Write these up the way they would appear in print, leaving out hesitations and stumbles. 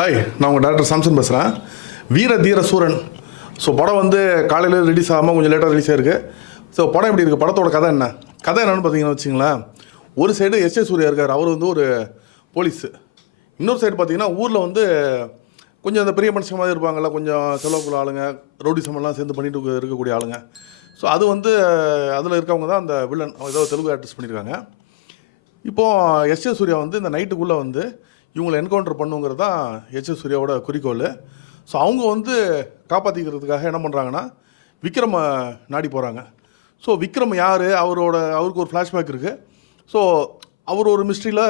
Hi, நான் உங்கள் doctor Samson பேசுகிறேன். வீர தீர சூரன். ஸோ படம் வந்து காலையில் ரிலீஸ் ஆகாமல் கொஞ்சம் லேட்டாக ரிலீஸ் ஆகிருக்கு. ஸோ படம் எப்படி இருக்குது, படத்தோட கதை என்னன்னு பார்த்தீங்கன்னா வச்சிங்களேன், ஒரு சைடு எஸ் சூர்யா இருக்கார். அவர் வந்து ஒரு போலீஸு. இன்னொரு சைடு பார்த்தீங்கன்னா ஊரில் வந்து கொஞ்சம் அந்த பெரிய மனுஷங்க மாதிரி இருப்பாங்கள்ல, கொஞ்சம் செலவுக்குள்ள ஆளுங்க, ரவுடி சமெல்லாம் சேர்ந்து பண்ணிட்டு இருக்கக்கூடிய ஆளுங்க. ஸோ அது வந்து அதில் இருக்கவங்க தான் அந்த வில்லன். ஏதோ தெலுங்கு ஆர்டிஸ்ட் பண்ணியிருக்காங்க. இப்போது எஸ் சூர்யா வந்து இந்த நைட்டுக்குள்ளே வந்து இவங்களை என்கவுண்டர் பண்ணுங்கிறது தான் எஸ் சூர்யாவோட குறிக்கோள். ஸோ அவங்க வந்து காப்பாற்றிக்கிறதுக்காக என்ன பண்ணுறாங்கன்னா விக்ரம் நாடி போகிறாங்க. ஸோ விக்ரம் யார், அவருக்கு ஒரு ஃப்ளாஷ்பேக் இருக்குது. ஸோ அவர் ஒரு மிஸ்ட்ரியில்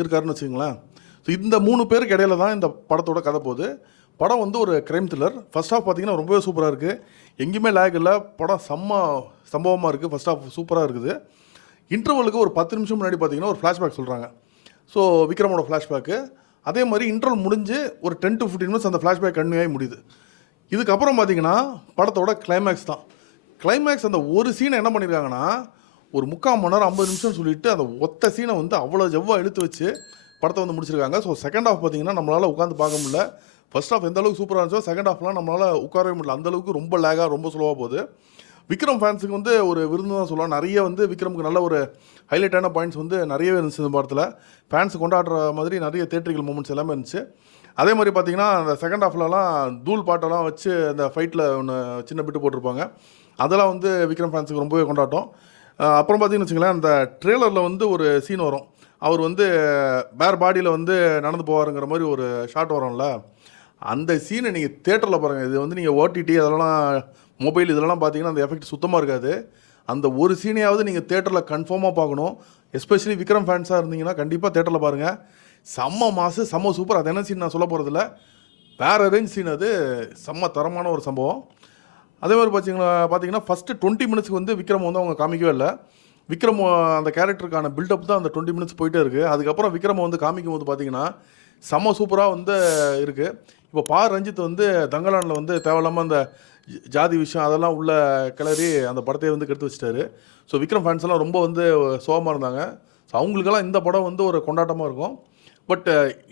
இருக்காருன்னு வச்சுங்களேன். ஸோ இந்த 3 பேருக்கு இடையில தான் இந்த படத்தோட கதை போகுது. படம் வந்து ஒரு க்ரைம் த்ரில்லர். ஃபர்ஸ்ட் ஹாஃப் பார்த்தீங்கன்னா ரொம்பவே சூப்பராக இருக்குது. எங்கேயுமே லேக் இல்லை. படம் சம்பவமாக இருக்குது. ஃபர்ஸ்ட் ஹாஃப் சூப்பராக இருக்குது. இன்டர்வலுக்கு ஒரு 10 நிமிஷம் முன்னாடி பார்த்தீங்கன்னா ஒரு ஃப்ளாஷ்பேக் சொல்கிறாங்க. ஸோ விக்ரமோட ஃப்ளாஷ்பேக்கு. அதே மாதிரி இன்டர்வல் முடிஞ்சு ஒரு 10 to 15 மினிட்ஸ் அந்த ஃப்ளாஷ்பேக் கன்டினியூ ஆகி முடியுது. இதுக்கப்புறம் பார்த்தீங்கன்னா படத்தோட கிளைமேக்ஸ் தான். கிளைமேக்ஸ் அந்த ஒரு சீனை என்ன பண்ணியிருக்காங்கன்னா ஒரு 3/4 மணி நேரம் 50 நிமிஷம் சொல்லிட்டு அந்த ஒத்த சீனை வந்து அவ்வளோ ஜவ்வாக இழுத்து வச்சு படத்தை வந்து முடிச்சிருக்காங்க. ஸோ செகண்ட் ஹாஃப் பார்த்தீங்கன்னா நம்மளால் உட்காந்து பார்க்க முடியல. ஃபர்ஸ்ட் ஹாஃப் எந்த அளவுக்கு சூப்பராக இருந்துச்சோ செகண்ட் ஹாஃப்லாம் நம்மளால் உட்காரவே முடியல. அந்தளவுக்கு ரொம்ப லேகாக ரொம்ப ஸ்லோவாக போகுது. விக்ரம் ஃபேன்ஸுக்கு வந்து ஒரு விருந்து தான் சொல்லலாம். நிறைய வந்து விக்ரமுக்கு நல்ல ஒரு ஹைலைட்டான பாயிண்ட்ஸ் வந்து நிறையவே இருந்துச்சு இந்த படத்தில். ஃபேன்ஸ் கொண்டாடுற மாதிரி நிறைய தேட்டரிக்கல் மூமெண்ட்ஸ் எல்லாமே இருந்துச்சு. அதே மாதிரி பார்த்தீங்கன்னா அந்த செகண்ட் ஹாஃப்லலாம் தூள் பாட்டெல்லாம் வச்சு அந்த ஃபைட்டில் ஒன்று சின்ன பிட்டு போட்டிருப்பாங்க. அதெல்லாம் வந்து விக்ரம் ஃபேன்ஸுக்கு ரொம்பவே கொண்டாட்டம். அப்புறம் பார்த்தீங்கன்னு வச்சுங்களேன், அந்த ட்ரெய்லரில் வந்து ஒரு சீன் வரும். அவர் வந்து பேர் பாடியில் வந்து நடந்து போவாருங்கிற மாதிரி ஒரு ஷாட் வரும்ல, அந்த சீனை நீங்கள் தேட்டரில் பாருங்கள். இது வந்து நீங்கள் ஓடிடி அதெல்லாம் மொபைல் இதெல்லாம் பார்த்தீங்கன்னா அந்த எஃபெக்ட் சுத்தமாக இருக்காது. அந்த ஒரு சீனையாவது நீங்கள் தேட்டரில் கன்ஃபார்மாக பார்க்கணும். எஸ்பெஷலி விக்ரம் ஃபேன்ஸாக இருந்தீங்கன்னா கண்டிப்பாக தேட்டரில் பாருங்கள். செம்ம மாசு, செம்ம சூப்பர். அது என்ன சீன் நான் சொல்ல போகிறதில்ல, வேறு ரேஞ்ச் சீன். அது செம்ம தரமான ஒரு சம்பவம். அதே மாதிரி பார்த்தீங்கன்னா ஃபஸ்ட்டு 20 மினிட்ஸ்க்கு வந்து விக்ரம் வந்து அவங்க காமிக்கவே இல்லை. விக்ரம் அந்த கேரக்டருக்கான பில்டப் தான் அந்த 20 மினிட்ஸ் போயிட்டே இருக்குது. அதுக்கப்புறம் விக்ரம் வந்து காமிக்கும் போது பார்த்தீங்கன்னா செம்ம சூப்பராக வந்து இருக்குது. இப்போ ரஞ்சித் வந்து தங்கலானில் வந்து தேவையில்லாமல் அந்த ஜாதி விஷயம் அதெல்லாம் உள்ள கிளறி அந்த படத்தையே வந்து கெடுத்து வச்சிட்டாரு. ஸோ விக்ரம் ஃபேன்ஸ் எல்லாம் ரொம்ப வந்து சோகமாக இருந்தாங்க. ஸோ அவங்களுக்கெல்லாம் இந்த படம் வந்து ஒரு கொண்டாட்டமாக இருக்கும். பட்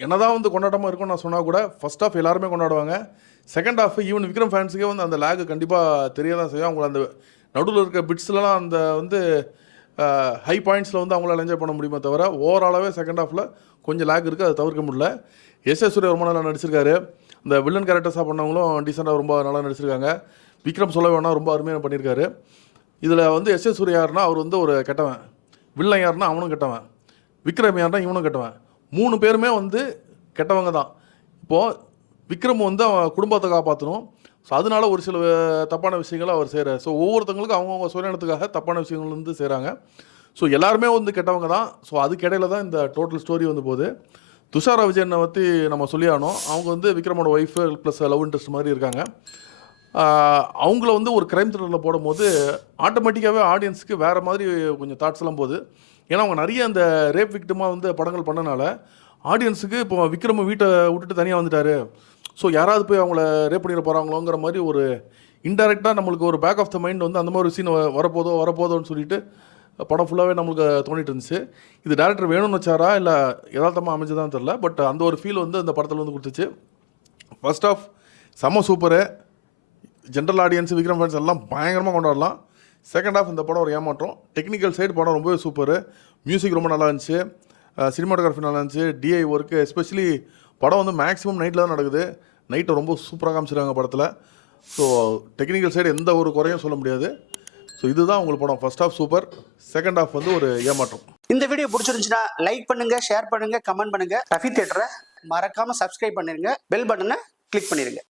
என்னதான் வந்து கொண்டாட்டமாக இருக்கும்னு நான் சொன்னால் கூட ஃபர்ஸ்ட் ஹாஃப் எல்லாருமே கொண்டாடுவாங்க. செகண்ட் ஹாஃப் ஈவன் விக்ரம் ஃபேன்ஸுக்கே வந்து அந்த லேக் கண்டிப்பாக தெரிய தான் செய்யும். அவங்கள அந்த நடுவில் இருக்க பிட்ஸ்லாம் அந்த வந்து ஹை பாயிண்ட்ஸில் வந்து அவங்களால என்ஜாய் பண்ண முடியுமே தவிர ஓவராலாகவே செகண்ட் ஹாஃபில் கொஞ்சம் லேக் இருக்குது. அதை தவிர்க்க முடியல. எஸ் சூர்யா ரொம்ப நல்லா நடிச்சிருக்காரு. இந்த வில்லன் கேரக்டர்ஸாக பண்ணவங்களும் டீசெண்டாக ரொம்ப நல்லா நடிச்சிருக்காங்க. விக்ரம் சொல்ல வேணால் ரொம்ப அருமையாக பண்ணியிருக்காரு. இதில் வந்து எஸ் சூர்யா யாருன்னா அவர் வந்து ஒரு கெட்டவன், வில்லன் யாருன்னா அவனும் கெட்டவன், விக்ரம் யாருன்னா இவனும் கெட்டவன். 3 பேருமே வந்து கெட்டவங்க தான். இப்போது விக்ரம் வந்து அவன் குடும்பத்தை காப்பாற்றணும். ஸோ அதனால ஒரு சில தப்பான விஷயங்களை அவர் செய்கிறார். ஸோ ஒவ்வொருத்தவங்களுக்கும் அவங்கவுங்க சுயநலத்துக்காக தப்பான விஷயங்கள் வந்து செய்கிறாங்க. ஸோ எல்லாருமே வந்து கெட்டவங்க தான். ஸோ அதுக்கு இடையில தான் இந்த டோட்டல் ஸ்டோரி வந்து போகுது. துஷாரா விஜயனை பற்றி நம்ம சொல்லி ஆனோம். அவங்க வந்து விக்ரமோட ஒய்ஃபு ப்ளஸ் லவ் இன்ட்ரெஸ்ட் மாதிரி இருக்காங்க. அவங்கள வந்து ஒரு க்ரைம் த்ரில்லரில் போடும்போது ஆட்டோமேட்டிக்காகவே ஆடியன்ஸுக்கு வேறு மாதிரி கொஞ்சம் தாட்ஸ் எல்லாம் போகுது. ஏன்னா அவங்க நிறைய அந்த ரேப் விக்டிமாக வந்து படங்கள் பண்ணனால ஆடியன்ஸுக்கு இப்போ விக்ரம் வீட்டை விட்டுட்டு தனியாக வந்துட்டார், ஸோ யாராவது போய் அவங்கள ரேப் பண்ணிட போகிறாங்களோங்கிற மாதிரி ஒரு இன்டெரக்டாக நம்மளுக்கு ஒரு பேக் ஆஃப் த மைண்ட் வந்து அந்த மாதிரி ஒரு சீன் வரப்போதோன்னு சொல்லிட்டு படம் ஃபுல்லாகவே நம்மளுக்கு தோணிட்டு இருந்துச்சு. இது டேரக்டர் வேணும்னு வச்சாரா இல்லை யதார்த்தமாக அமைஞ்சதான் தெரில. பட் அந்த ஒரு ஃபீல் வந்து அந்த படத்தில் வந்து கொடுத்துச்சு. ஃபர்ஸ்ட் ஆஃப் செம்ம super. General audience Vikram fans எல்லாம் பயங்கரமாக கொண்டாடலாம். செகண்ட் ஹாஃப் இந்த படம் ஒரு ஏமாற்றம். டெக்னிக்கல் சைடு படம் ரொம்பவே சூப்பரு. மியூசிக் ரொம்ப நல்லா இருந்துச்சு. சினிமாட்டோகிராஃபி நல்லா இருந்துச்சு. டிஐ ஒர்க்கு எஸ்பெஷலி படம் வந்து மேக்ஸிமம் நைட்டில் தான் நடக்குது. நைட்டை ரொம்ப சூப்பராக காமிச்சிருக்காங்க படத்தில். ஸோ டெக்னிக்கல் சைடு எந்த ஒரு குறையும் சொல்ல முடியாது. ஸோ இதுதான் உங்களுக்கு படம். First half super, second half வந்து ஒரு ஏமாற்றம். இந்த வீடியோ பிடிச்சிருந்துச்சுன்னா லைக் பண்ணுங்க, ஷேர் பண்ணுங்க, கமெண்ட் பண்ணுங்க. ரஃபி தியேட்டரை மறக்காம சப்ஸ்கிரைப் பண்ணிருங்க. பெல் பட்டனை கிளிக் பண்ணிருங்க.